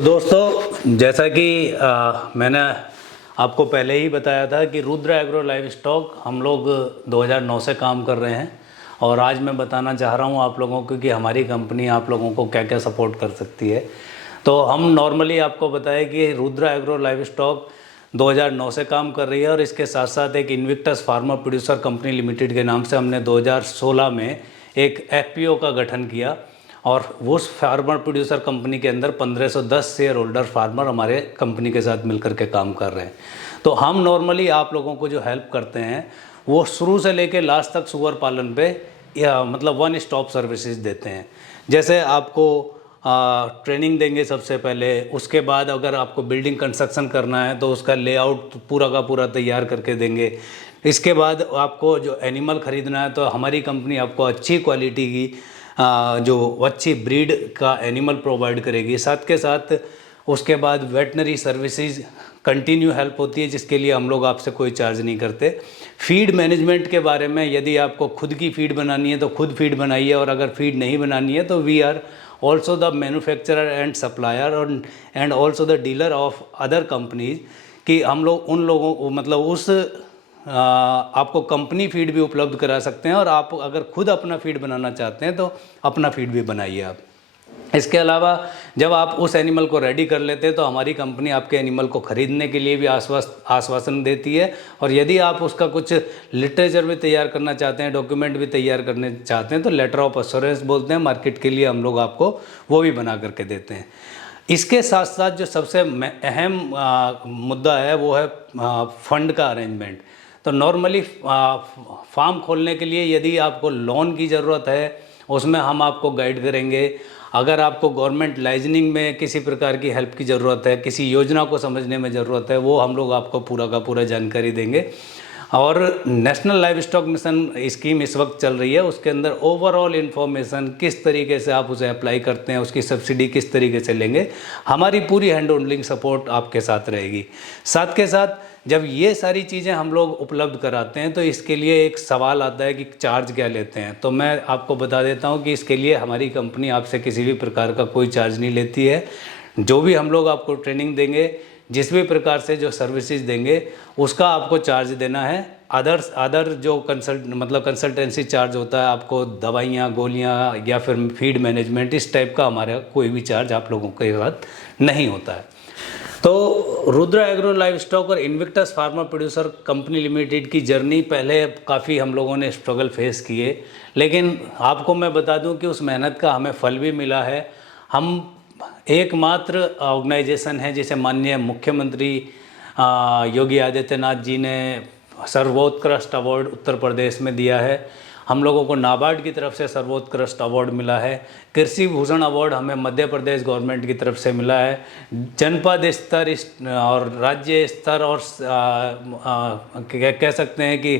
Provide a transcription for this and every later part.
तो दोस्तों, जैसा कि मैंने आपको पहले ही बताया था कि रुद्र एग्रो लाइव स्टॉक हम लोग 2009 से काम कर रहे हैं और आज मैं बताना चाह रहा हूं आप लोगों को कि हमारी कंपनी आप लोगों को क्या क्या सपोर्ट कर सकती है। तो हम नॉर्मली आपको बताएं कि रुद्र एग्रो लाइव स्टॉक 2009 से काम कर रही है और इसके साथ साथ एक Invictus pharma producer company limited के नाम से हमने 2016 में एक एफपीओ का गठन किया और उस फार्मर प्रोड्यूसर कंपनी के अंदर 1510 शेयर होल्डर फार्मर हमारे कंपनी के साथ मिलकर के काम कर रहे हैं। तो हम नॉर्मली आप लोगों को जो हेल्प करते हैं वो शुरू से लेकर लास्ट तक सुअर पालन पे या मतलब वन स्टॉप सर्विसेज देते हैं। जैसे आपको ट्रेनिंग देंगे सबसे पहले, उसके बाद अगर आपको बिल्डिंग कंस्ट्रक्शन करना है तो उसका लेआउट पूरा का पूरा तैयार करके देंगे। इसके बाद आपको जो एनिमल ख़रीदना है तो हमारी कंपनी आपको अच्छी क्वालिटी की जो अच्छी ब्रीड का एनिमल प्रोवाइड करेगी। साथ के साथ उसके बाद वेटनरी सर्विसेज कंटिन्यू हेल्प होती है जिसके लिए हम लोग आपसे कोई चार्ज नहीं करते। फीड मैनेजमेंट के बारे में, यदि आपको खुद की फीड बनानी है तो खुद फीड बनाइए और अगर फीड नहीं बनानी है तो we are also the manufacturer and supplier और and also the dealer of other companies कि हम लोग उन लोगों को मतलब उस आपको कंपनी फीड भी उपलब्ध करा सकते हैं और आप अगर खुद अपना फीड बनाना चाहते हैं तो अपना फीड भी बनाइए आप। इसके अलावा जब आप उस एनिमल को रेडी कर लेते हैं तो हमारी कंपनी आपके एनिमल को ख़रीदने के लिए भी आश्वासन देती है और यदि आप उसका कुछ लिटरेचर भी तैयार करना चाहते हैं, डॉक्यूमेंट भी तैयार करने चाहते हैं तो लेटर ऑफ एश्योरेंस बोलते हैं, मार्केट के लिए हम लोग आपको वो भी बना करके देते हैं। इसके साथ साथ जो सबसे अहम मुद्दा है वो है फंड का अरेंजमेंट। तो नॉर्मली फार्म खोलने के लिए यदि आपको लोन की ज़रूरत है उसमें हम आपको गाइड करेंगे। अगर आपको गवर्नमेंट लाइजनिंग में किसी प्रकार की हेल्प की ज़रूरत है, किसी योजना को समझने में ज़रूरत है, वो हम लोग आपको पूरा का पूरा जानकारी देंगे। और national live stock mission scheme इस वक्त चल रही है, उसके अंदर ओवरऑल इन्फॉर्मेशन किस तरीके से आप उसे अप्लाई करते हैं, उसकी सब्सिडी किस तरीके से लेंगे, हमारी पूरी हैंड होल्डिंग सपोर्ट आपके साथ रहेगी। साथ के साथ जब ये सारी चीज़ें हम लोग उपलब्ध कराते हैं तो इसके लिए एक सवाल आता है कि चार्ज क्या लेते हैं। तो मैं आपको बता देता हूँ कि इसके लिए हमारी कंपनी आपसे किसी भी प्रकार का कोई चार्ज नहीं लेती है। जो भी हम लोग आपको ट्रेनिंग देंगे, जिस भी प्रकार से जो सर्विसेज देंगे उसका आपको चार्ज देना है। अदर जो कंसल्टेंसी चार्ज होता है, आपको दवाइयाँ, गोलियाँ या फिर फीड मैनेजमेंट, इस टाइप का हमारा कोई भी चार्ज आप लोगों के साथ नहीं होता है। तो रुद्र एग्रो लाइव स्टॉक और Invictus pharma producer company limited की जर्नी पहले काफ़ी हम लोगों ने स्ट्रगल फेस किए, लेकिन आपको मैं बता दूं कि उस मेहनत का हमें फल भी मिला है। हम एकमात्र ऑर्गेनाइजेशन है जिसे माननीय मुख्यमंत्री योगी आदित्यनाथ जी ने सर्वोत्कृष्ट अवार्ड उत्तर प्रदेश में दिया है। हम लोगों को नाबार्ड की तरफ से सर्वोत्कृष्ट अवार्ड मिला है। कृषि भूषण अवार्ड हमें मध्य प्रदेश गवर्नमेंट की तरफ से मिला है। जनपद स्तर और राज्य स्तर और कह सकते हैं कि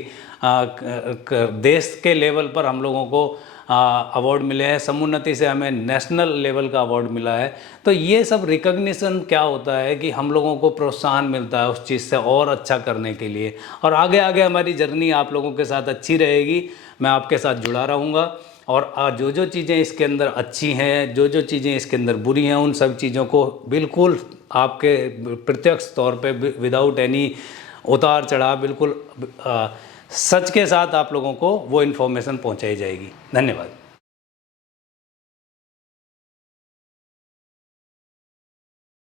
देश के लेवल पर हम लोगों को अवार्ड मिले हैं। समुन्नति से हमें नेशनल लेवल का अवार्ड मिला है। तो ये सब रिकॉग्निशन क्या होता है कि हम लोगों को प्रोत्साहन मिलता है उस चीज़ से और अच्छा करने के लिए, और आगे आगे हमारी जर्नी आप लोगों के साथ अच्छी रहेगी। मैं आपके साथ जुड़ा रहूँगा और जो जो चीज़ें इसके अंदर अच्छी हैं, जो जो चीज़ें इसके अंदर बुरी हैं, उन सब चीज़ों को बिल्कुल आपके प्रत्यक्ष तौर पे विदाउट एनी उतार चढ़ाव बिल्कुल सच के साथ आप लोगों को वो इन्फॉर्मेशन पहुंचाई जाएगी। धन्यवाद।